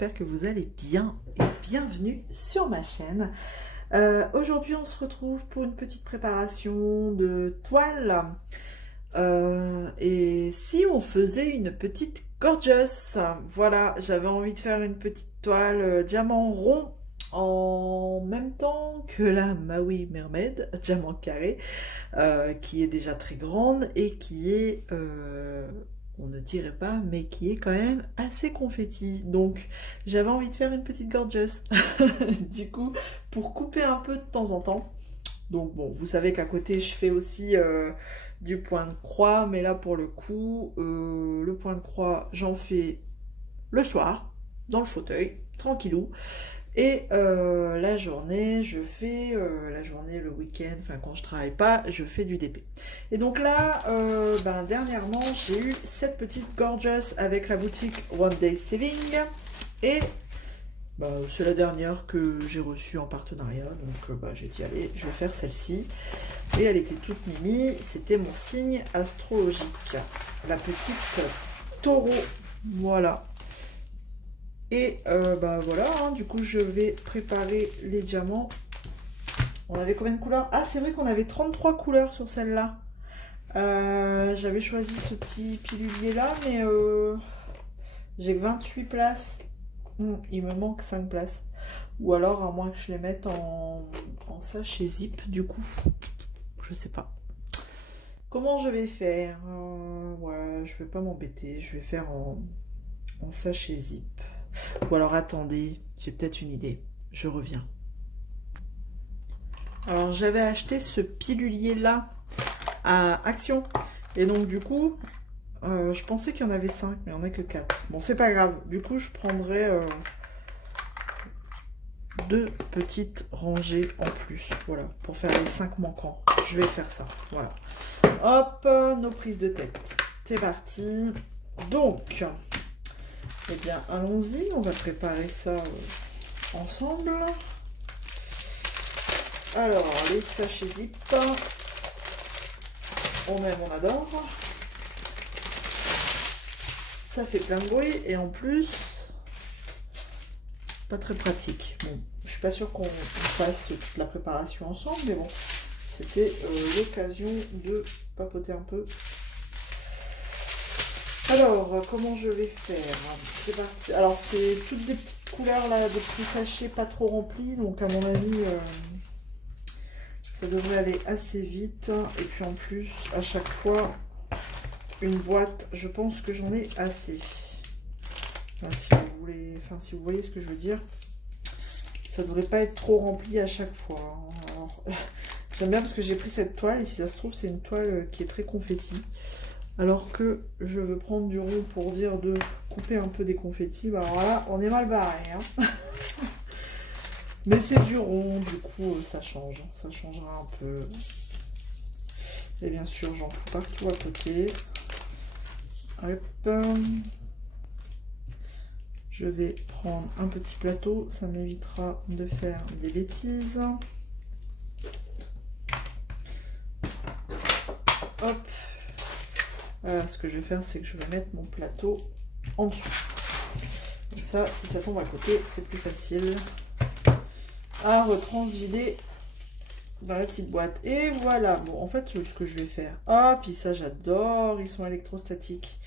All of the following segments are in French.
j'espère que vous allez bien et bienvenue sur ma chaîne. Aujourd'hui on se retrouve pour une petite préparation de toile. Et si on faisait une petite gorgeous, voilà, j'avais envie de faire une petite toile diamant rond en même temps que la Maui Mermaid, diamant carré, qui est déjà très grande et qui est, on ne dirait pas, mais qui est quand même assez confetti. Donc j'avais envie de faire une petite gorgeous, du coup, pour couper un peu de temps en temps. Donc bon, vous savez qu'à côté, je fais aussi du point de croix, mais là, pour le coup, le point de croix, j'en fais le soir, dans le fauteuil, tranquillou. Et la journée, je fais, la journée, le week-end, enfin quand je travaille pas, je fais du DP. Et donc là, dernièrement, j'ai eu cette petite gorgeous avec la boutique One Day Saving. Et c'est la dernière que j'ai reçue en partenariat, donc j'ai dit allez, je vais faire celle-ci. Et elle était toute mimi, c'était mon signe astrologique, la petite taureau, voilà. Et voilà, hein, du coup je vais préparer les diamants. On avait combien de couleurs? Ah, c'est vrai qu'on avait 33 couleurs sur celle-là. J'avais choisi ce petit pilulier là, mais j'ai que 28 places. Il me manque 5 places. Ou alors, à moins que je les mette en sachet zip, du coup. Je sais pas. Comment je vais faire? Ouais, je vais pas m'embêter. Je vais faire en sachet zip. Ou alors, attendez, j'ai peut-être une idée. Je reviens. Alors, j'avais acheté ce pilulier-là à Action. Et donc, du coup, je pensais qu'il y en avait 5, mais il n'y en a que 4. Bon, c'est pas grave. Du coup, je prendrai... 2 petites rangées en plus, voilà, pour faire les 5 manquants. Je vais faire ça, voilà. Hop, nos prises de tête, c'est parti. Donc, eh bien, allons-y, on va préparer ça ensemble. Alors, les sachets zip, on aime, on adore. Ça fait plein de bruit, et en plus, pas très pratique. Bon, je suis pas sûre qu'on fasse toute la préparation ensemble, mais bon, c'était l'occasion de papoter un peu. Alors, comment je vais faire? C'est parti. Alors, c'est toutes des petites couleurs là, des petits sachets pas trop remplis, donc à mon avis, ça devrait aller assez vite. Et puis en plus, à chaque fois, une boîte, je pense que j'en ai assez. Enfin, si vous voulez, enfin, si vous voyez ce que je veux dire. Ça ne devrait pas être trop rempli à chaque fois. J'aime bien parce que j'ai pris cette toile et si ça se trouve c'est une toile qui est très confetti. Alors que je veux prendre du rond pour dire de couper un peu des confettis. Alors là, on est mal barré. Hein. Mais c'est du rond, du coup ça change. Ça changera un peu. Et bien sûr, j'en fous partout à côté. Hop. Je vais prendre un petit plateau, ça m'évitera de faire des bêtises. Hop. Voilà, ce que je vais faire, c'est que je vais mettre mon plateau en dessous. Comme ça, si ça tombe à côté, c'est plus facile à retransvider dans la petite boîte. Et voilà, bon, en fait, ce que je vais faire... Ah, puis ça, j'adore, ils sont électrostatiques.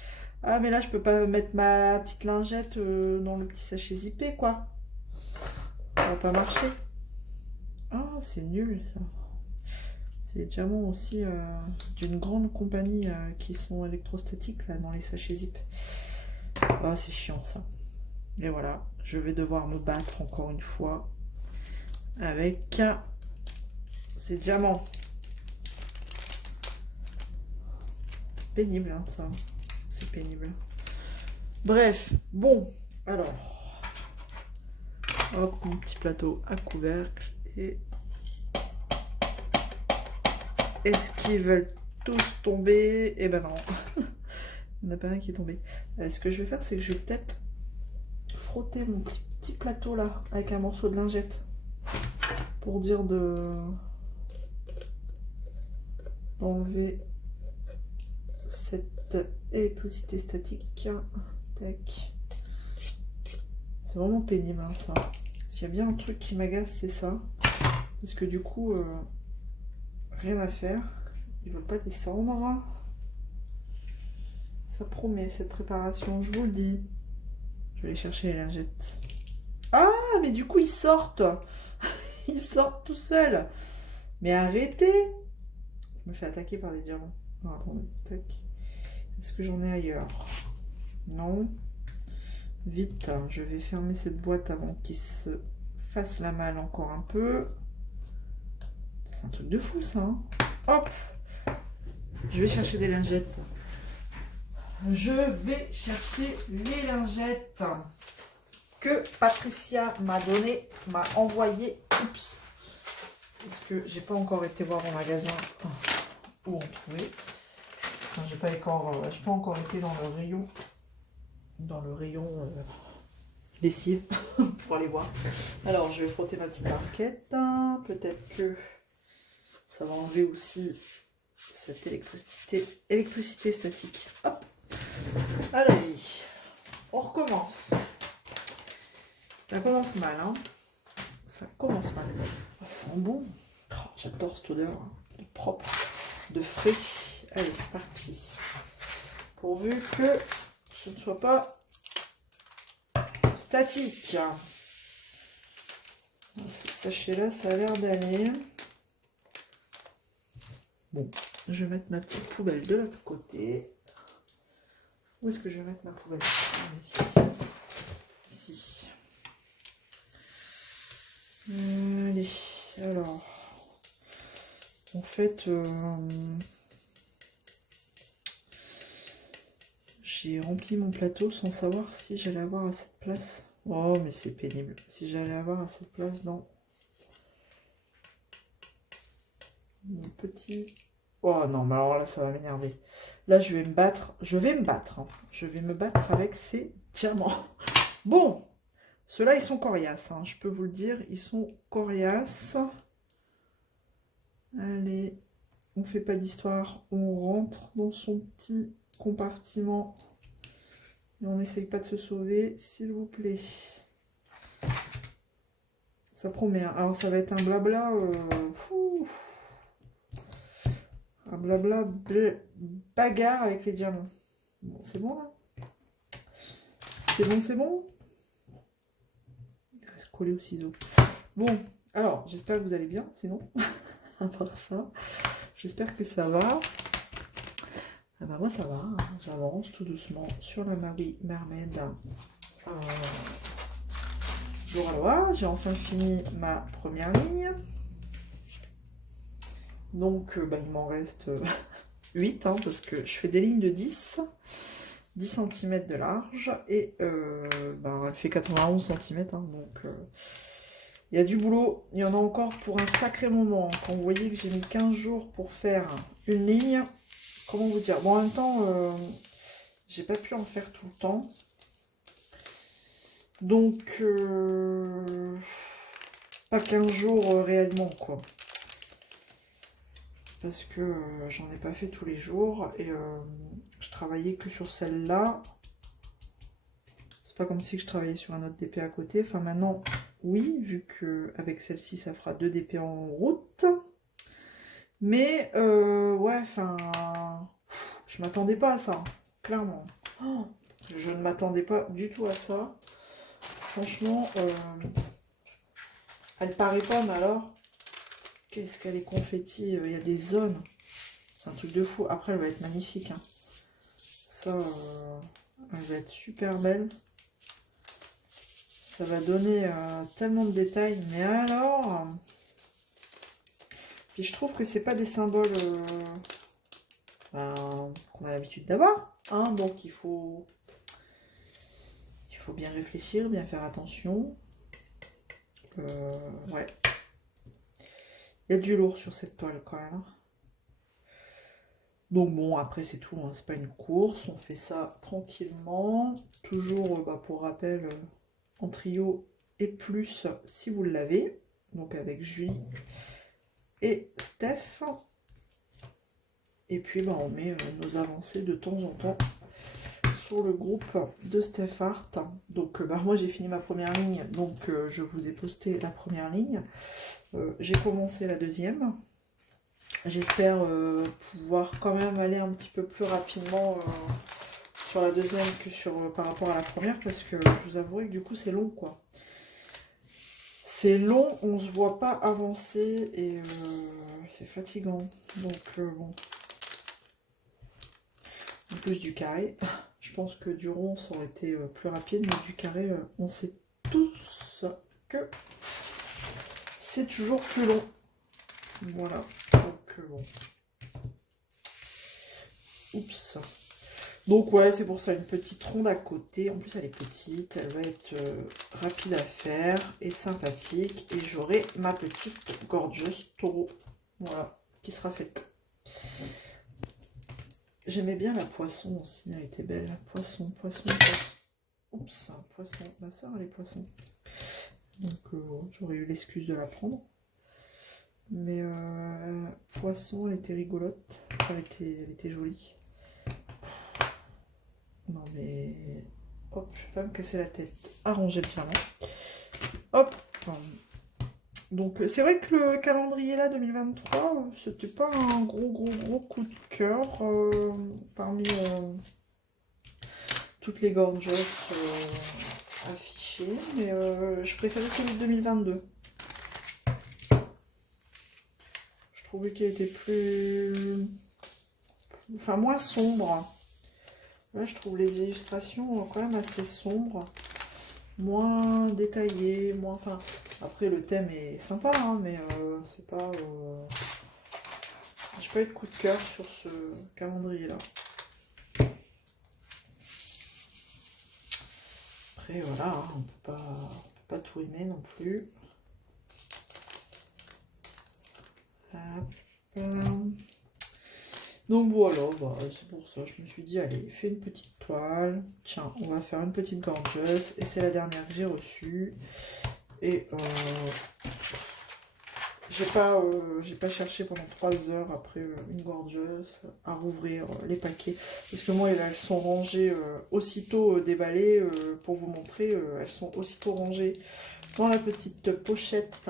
Ah, mais là, je peux pas mettre ma petite lingette dans le petit sachet zippé, quoi. Ça va pas marcher. Ah, c'est nul, ça. C'est des diamants aussi d'une grande compagnie qui sont électrostatiques, là, dans les sachets zip. Ah, c'est chiant, ça. Et voilà, je vais devoir me battre encore une fois avec ces diamants. C'est pénible, hein, ça. C'est pénible. Bref, bon, alors, hop, mon petit plateau à couvercle et est-ce qu'ils veulent tous tomber? Eh ben non, il n'y en a pas un qui est tombé. Ce que je vais faire, c'est que je vais peut-être frotter mon petit plateau là avec un morceau de lingette pour dire d'enlever cette électricité statique. Tac. C'est vraiment pénible, hein, ça. S'il y a bien un truc qui m'agace, c'est ça. Parce que du coup, rien à faire. Ils ne veulent pas descendre. Ça promet, cette préparation, je vous le dis. Je vais aller chercher les lingettes. Ah, mais du coup, ils sortent. Ils sortent tout seuls. Mais arrêtez. Je me fais attaquer par des diamants. Alors, attendez, tac. Est-ce que j'en ai ailleurs? Non. Vite, hein, je vais fermer cette boîte avant qu'il se fasse la malle encore un peu. C'est un truc de fou, ça. Hein. Hop. Je vais chercher des lingettes. Je vais chercher les lingettes que Patricia m'a donné, m'a envoyé. Oups. Parce que j'ai pas encore été voir au magasin où en trouver. Enfin, j'ai pas encore été dans le rayon lessive pour aller voir. Alors je vais frotter ma petite barquette. Peut-être que ça va enlever aussi cette électricité statique. Hop. Allez, on recommence. Ça commence mal, hein. Ça commence mal. Oh, ça sent bon. Oh, j'adore cette odeur de propre, de frais. Allez, c'est parti. Pourvu que ce ne soit pas statique. Ce sachet-là, ça a l'air d'aller. Bon, je vais mettre ma petite poubelle de l'autre côté. Où est-ce que je vais mettre ma poubelle? Ici. Allez, alors. En fait, j'ai rempli mon plateau sans savoir si j'allais avoir assez de place. Oh, mais c'est pénible. Si j'allais avoir assez de place dans mon petit... Oh non, mais alors là, ça va m'énerver. Là, je vais me battre. Je vais me battre. Hein. Je vais me battre avec ces diamants. Bon, ceux-là, ils sont coriaces. Hein. Je peux vous le dire, ils sont coriaces. Allez, on fait pas d'histoire. On rentre dans son petit compartiment. Et on n'essaye pas de se sauver, s'il vous plaît. Ça promet. Hein. Alors, ça va être un blabla... un blabla bagarre avec les diamants. Bon, c'est bon, là? C'est bon, c'est bon? Il reste collé au ciseau. Bon, alors, j'espère que vous allez bien, sinon, à part ça, j'espère que ça va. Ah bah moi, ça va, hein. J'avance tout doucement sur la Maui Mermaid. Voilà, j'ai enfin fini ma première ligne. Donc, il m'en reste 8, hein, parce que je fais des lignes de 10 cm de large, et elle fait 91 cm, hein, donc il y a du boulot, il y en a encore pour un sacré moment. Quand vous voyez que j'ai mis 15 jours pour faire une ligne, comment vous dire, bon, en même temps, j'ai pas pu en faire tout le temps, donc pas 15 jours réellement, quoi. Parce que j'en ai pas fait tous les jours et je travaillais que sur celle-là. C'est pas comme si je travaillais sur un autre DP à côté. Enfin maintenant, oui, vu que avec celle-ci, ça fera 2 DP en route. Mais ouais, enfin, je m'attendais pas à ça, clairement. Oh, je ne m'attendais pas du tout à ça. Franchement, elle paraît pas, mais alors... Qu'est-ce qu'elle est confetti, il y a des zones. C'est un truc de fou. Après, elle va être magnifique. Hein. Ça, elle va être super belle. Ça va donner tellement de détails. Mais alors... Puis je trouve que c'est pas des symboles qu'on a l'habitude d'avoir. Hein, donc il faut bien réfléchir, bien faire attention. Ouais. Il y a du lourd sur cette toile quand même. Donc bon, après c'est tout, hein, c'est pas une course, on fait ça tranquillement. Toujours, pour rappel, en trio et plus si vous l'avez. Donc avec Julie et Steph. Et puis on met nos avancées de temps en temps sur le groupe de Steph Art. Donc moi j'ai fini ma première ligne, donc je vous ai posté la première ligne. J'ai commencé la deuxième. J'espère pouvoir quand même aller un petit peu plus rapidement sur la deuxième que par rapport à la première, parce que je vous avouerai que du coup c'est long quoi. C'est long, on se voit pas avancer et c'est fatigant. Donc bon. En plus du carré, je pense que du rond ça aurait été plus rapide, mais du carré, on sait tous que c'est toujours plus long. Voilà. Donc bon. Oups. Donc ouais, c'est pour ça, une petite ronde à côté. En plus, elle est petite, elle va être rapide à faire et sympathique. Et j'aurai ma petite gorgeous taureau. Voilà, qui sera faite. J'aimais bien la poisson aussi, elle était belle. Poisson, poisson, poisson. Oups, poisson. Ma soeur, elle est poisson. Donc j'aurais eu l'excuse de la prendre. Mais poisson, elle était rigolote. Elle était jolie. Non mais... Hop, je vais pas me casser la tête. Arranger le diamant. Hop. Donc c'est vrai que le calendrier là 2023, c'était pas un gros coup de cœur parmi toutes les gorgeous affichées. Mais je préférais celui de 2022. Je trouvais qu'il était plus... Enfin moins sombre. Là, je trouve les illustrations quand même assez sombres, moins détaillées, moins... Enfin, après, le thème est sympa, hein, mais c'est pas... J'ai pas eu de coup de cœur sur ce calendrier-là. Après, voilà, hein, on peut pas tout aimer non plus. Hop. Donc voilà, bah, c'est pour ça, je me suis dit, allez, fais une petite toile. Tiens, on va faire une petite gorgeous. Et c'est la dernière que j'ai reçue. Et j'ai pas cherché pendant 3 heures après une gorgeous à rouvrir les paquets. Parce que moi, elles sont rangées aussitôt déballées. Pour vous montrer, elles sont aussitôt rangées dans la petite pochette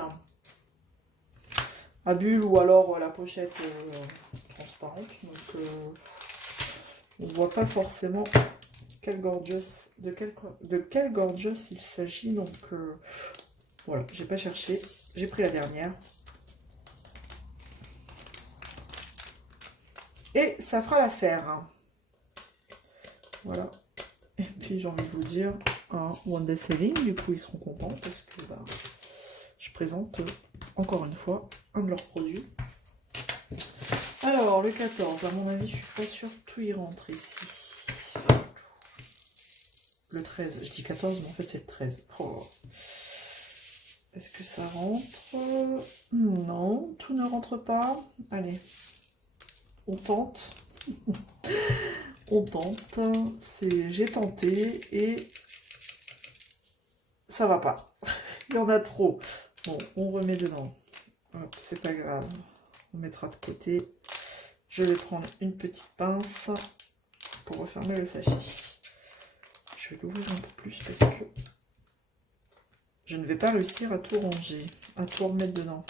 à bulles ou alors la pochette transparente. Donc on ne voit pas forcément quelle gorgeous, de quelle gorgeous il s'agit. Donc voilà, j'ai pas cherché, j'ai pris la dernière. Et ça fera l'affaire. Voilà. Et puis j'ai envie de vous dire un One Day Selling, du coup ils seront contents parce que bah, je présente encore une fois un de leurs produits. Alors le 14, à mon avis je suis pas sûre que tout y rentre ici. Le 13, je dis 14 mais en fait c'est le 13. Oh. Est-ce que ça rentre? Non, tout ne rentre pas. Allez, on tente. On tente. J'ai tenté et ça va pas. Il y en a trop. Bon, on remet dedans. C'est pas grave. On mettra de côté. Je vais prendre une petite pince pour refermer le sachet. Je vais l'ouvrir un peu plus parce que je ne vais pas réussir à tout ranger, à tout remettre dedans.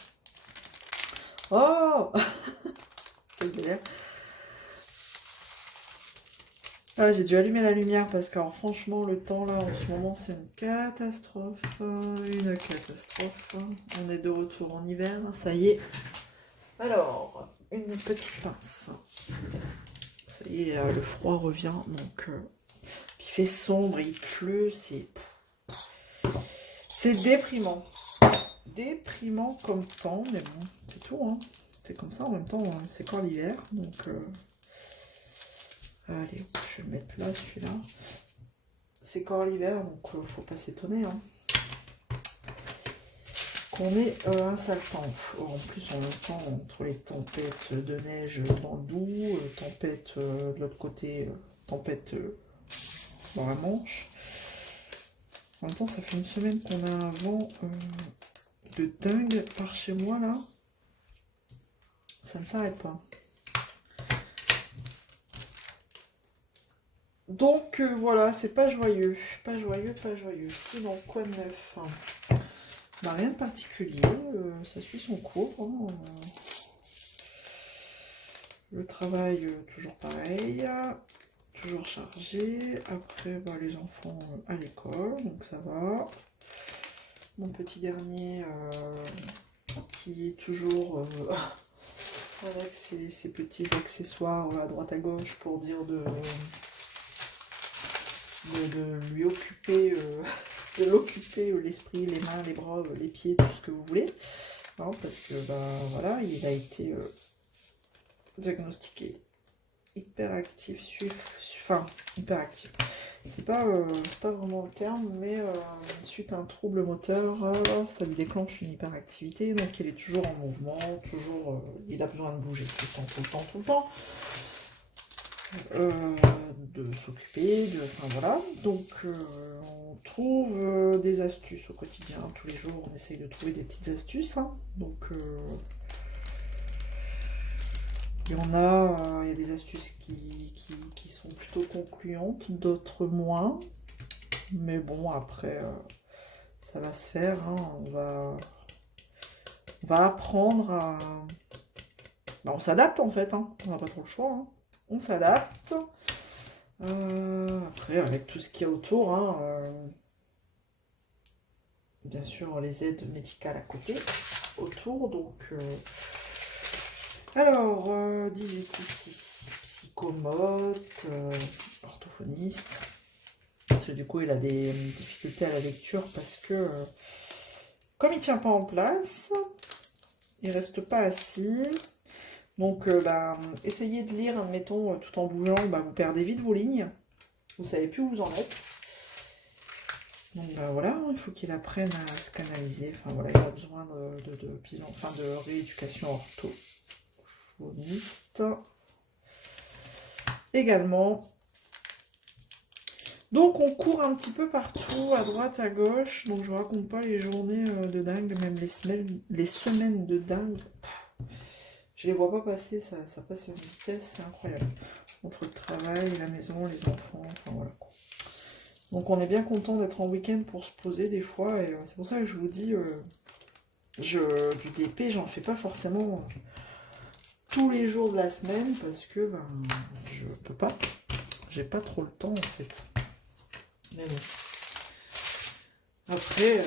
Oh quelle galère. Ah, j'ai dû allumer la lumière parce que alors, franchement le temps là en ce moment c'est une catastrophe. Une catastrophe. On est de retour en hiver, ça y est. Alors, une petite pince. Ça y est, le froid revient, donc il fait sombre, il pleut, c'est déprimant. Déprimant comme temps, mais bon, c'est tout, hein. C'est comme ça en même temps, c'est quand l'hiver, donc... Allez, je vais le mettre là, celui-là. C'est quand l'hiver, donc faut pas s'étonner, hein. Qu'on ait un sale temps. En plus, en même temps, entre les tempêtes de neige dans le Doubs, tempête de l'autre côté, tempête dans la Manche. En même temps, ça fait une semaine qu'on a un vent de dingue par chez moi, là. Ça ne s'arrête pas. Donc voilà, c'est pas joyeux. Pas joyeux, pas joyeux. Sinon, quoi de neuf? Bah, rien de particulier. Ça suit son cours, hein. Le travail, toujours pareil. Toujours chargé. Après, bah, les enfants à l'école, donc ça va. Mon petit dernier qui est toujours avec ses petits accessoires à droite à gauche pour dire de lui occuper, de l'occuper l'esprit, les mains, les bras, les pieds, tout ce que vous voulez. Hein, parce que bah voilà, il a été diagnostiqué hyperactif, enfin hyperactif. C'est pas vraiment le terme, mais suite à un trouble moteur, ça lui déclenche une hyperactivité, donc il est toujours en mouvement, toujours, il a besoin de bouger tout le temps, tout le temps, tout le temps. De s'occuper, enfin voilà. Donc on trouve des astuces au quotidien, tous les jours on essaye de trouver des petites astuces. Hein. Donc il y en a, il y a des astuces qui sont plutôt concluantes, d'autres moins. Mais bon, après, ça va se faire. Hein. On va apprendre à... Bah, on s'adapte en fait, hein. On n'a pas trop le choix. Hein. On s'adapte. Après, avec tout ce qu'il y a autour, hein, bien sûr, les aides médicales à côté, autour. Donc, alors, 18 ici, psychomote, orthophoniste. Parce que du coup, il a des difficultés à la lecture parce que, comme il ne tient pas en place, il ne reste pas assis. Donc, bah, essayez de lire, admettons, tout en bougeant, bah, vous perdez vite vos lignes. Vous ne savez plus où vous en êtes. Donc bah, voilà, il faut qu'il apprenne à se canaliser. Enfin voilà, il a besoin de rééducation orthophoniste. Également. Donc on court un petit peu partout, à droite, à gauche. Donc je ne raconte pas les journées de dingue, même les semaines de dingue. Je les vois pas passer, ça passe à une vitesse, c'est incroyable. Entre le travail, la maison, les enfants, enfin voilà quoi. Donc on est bien content d'être en week-end pour se poser des fois. Et c'est pour ça que je vous dis, du DP, j'en fais pas forcément tous les jours de la semaine parce que ben, je peux pas. J'ai pas trop le temps en fait. Mais bon. Après,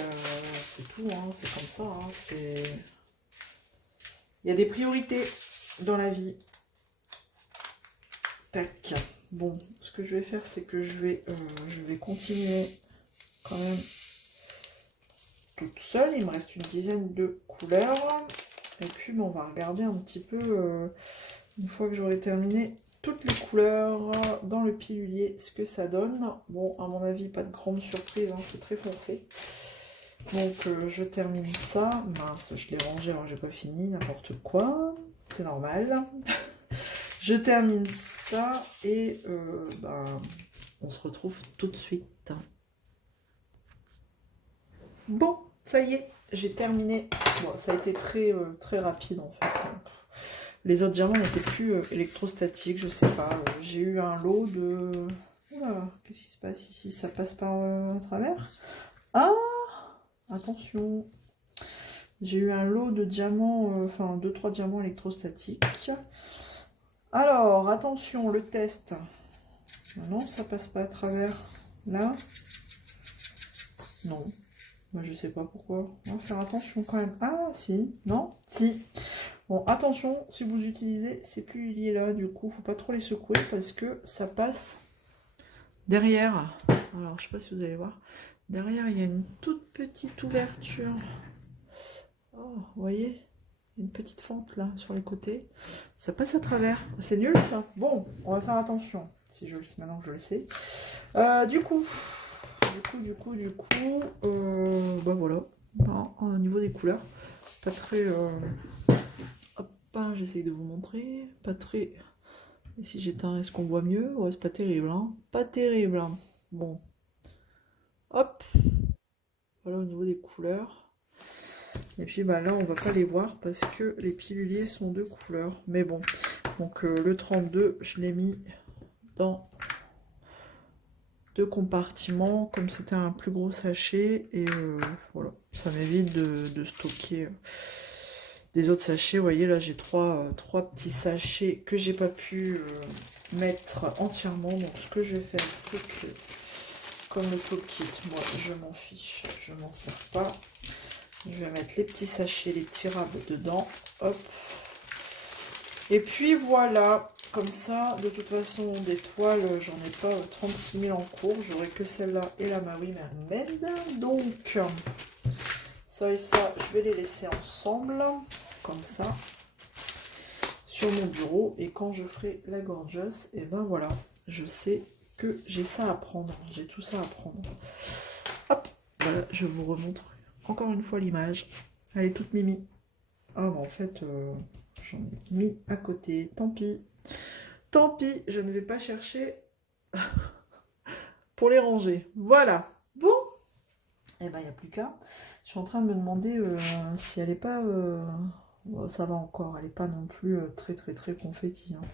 c'est tout, hein, c'est comme ça. Hein, il y a des priorités dans la vie. Tac. Bon, ce que je vais faire, c'est que je vais continuer quand même toute seule. Il me reste une dizaine de couleurs. Et puis, bon, on va regarder un petit peu, une fois que j'aurai terminé toutes les couleurs dans le pilulier, ce que ça donne. Bon, à mon avis, pas de grande surprise, hein, c'est très foncé. Donc, je termine ça. Mince, je l'ai rangé, alors j'ai pas fini, n'importe quoi. C'est normal. Je termine ça et ben, on se retrouve tout de suite. Bon, ça y est, j'ai terminé. Bon, ça a été très, très rapide en fait. Les autres diamants n'étaient plus électrostatiques, je sais pas. J'ai eu un lot de... Oula, qu'est-ce qui se passe ici? Ça passe par à travers? Ah! Attention! J'ai eu un lot de diamants, enfin 2-3 diamants électrostatiques. Alors, attention, le test. Non, ça passe pas à travers. Là? Non. Moi, je sais pas pourquoi. On va faire attention quand même. Ah, si. Non? Si. Bon, attention, si vous utilisez ces piluliers là, du coup, faut pas trop les secouer parce que ça passe derrière. Alors, je sais pas si vous allez voir. Derrière, il y a une toute petite ouverture. Oh, vous voyez? Une petite fente là sur les côtés. Ça passe à travers. C'est nul ça. Bon, on va faire attention. Si je le sais maintenant que je le sais. Du coup, bah voilà. Bon, au niveau des couleurs, pas très. Hop, j'essaye de vous montrer. Pas très. Et si j'éteins, est-ce qu'on voit mieux? Ouais, c'est pas terrible, hein. Pas terrible. Hein. Bon. Hop. Voilà au niveau des couleurs. Et puis bah là on va pas les voir parce que les piluliers sont de couleur. Mais bon, donc le 32 je l'ai mis dans deux compartiments, comme c'était un plus gros sachet, et voilà, ça m'évite de stocker des autres sachets. Vous voyez, là, j'ai trois petits sachets que j'ai pas pu mettre entièrement. Donc, ce que je vais faire, c'est que, comme le top kit, moi, je m'en fiche, je m'en sers pas. Je vais mettre les petits sachets, les tirables dedans. Hop. Et puis, voilà. Comme ça, de toute façon, des toiles, j'en ai pas 36 000 en cours. J'aurai que celle-là et la Maui Mermaid. Donc, ça et ça, je vais les laisser ensemble. Comme ça. Sur mon bureau. Et quand je ferai la Gorgeous, et ben voilà. Je sais que j'ai ça à prendre. J'ai tout ça à prendre. Hop. Voilà, je vous remontre encore une fois l'image. Elle est toute mimi. Ah, mais en fait, j'en ai mis à côté. Tant pis. Tant pis, je ne vais pas chercher pour les ranger. Voilà. Bon. Eh ben, il n'y a plus qu'à. Je suis en train de me demander si elle n'est pas... bon, ça va encore. Elle n'est pas non plus très, très, très confetti. Hein.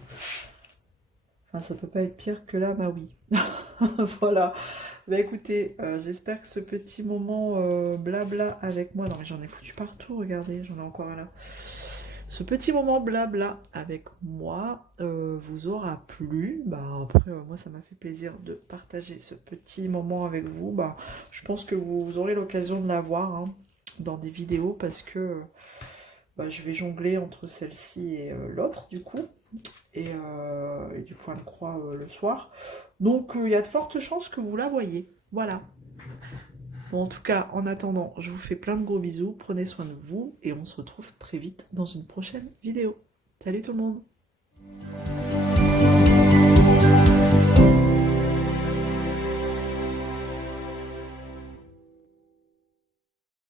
Enfin, ça peut pas être pire que là, bah oui. Voilà. Bah écoutez, j'espère que ce petit moment blabla avec moi... Non, mais j'en ai foutu partout, regardez. J'en ai encore un là. Ce petit moment blabla avec moi vous aura plu. Bah, après, moi, ça m'a fait plaisir de partager ce petit moment avec vous. Bah, je pense que vous aurez l'occasion de l'avoir hein, dans des vidéos parce que bah, je vais jongler entre celle-ci et l'autre, du coup. Et du point de croix le soir. Donc, il y a de fortes chances que vous la voyez. Voilà. Bon, en tout cas, en attendant, je vous fais plein de gros bisous, prenez soin de vous et on se retrouve très vite dans une prochaine vidéo. Salut tout le monde!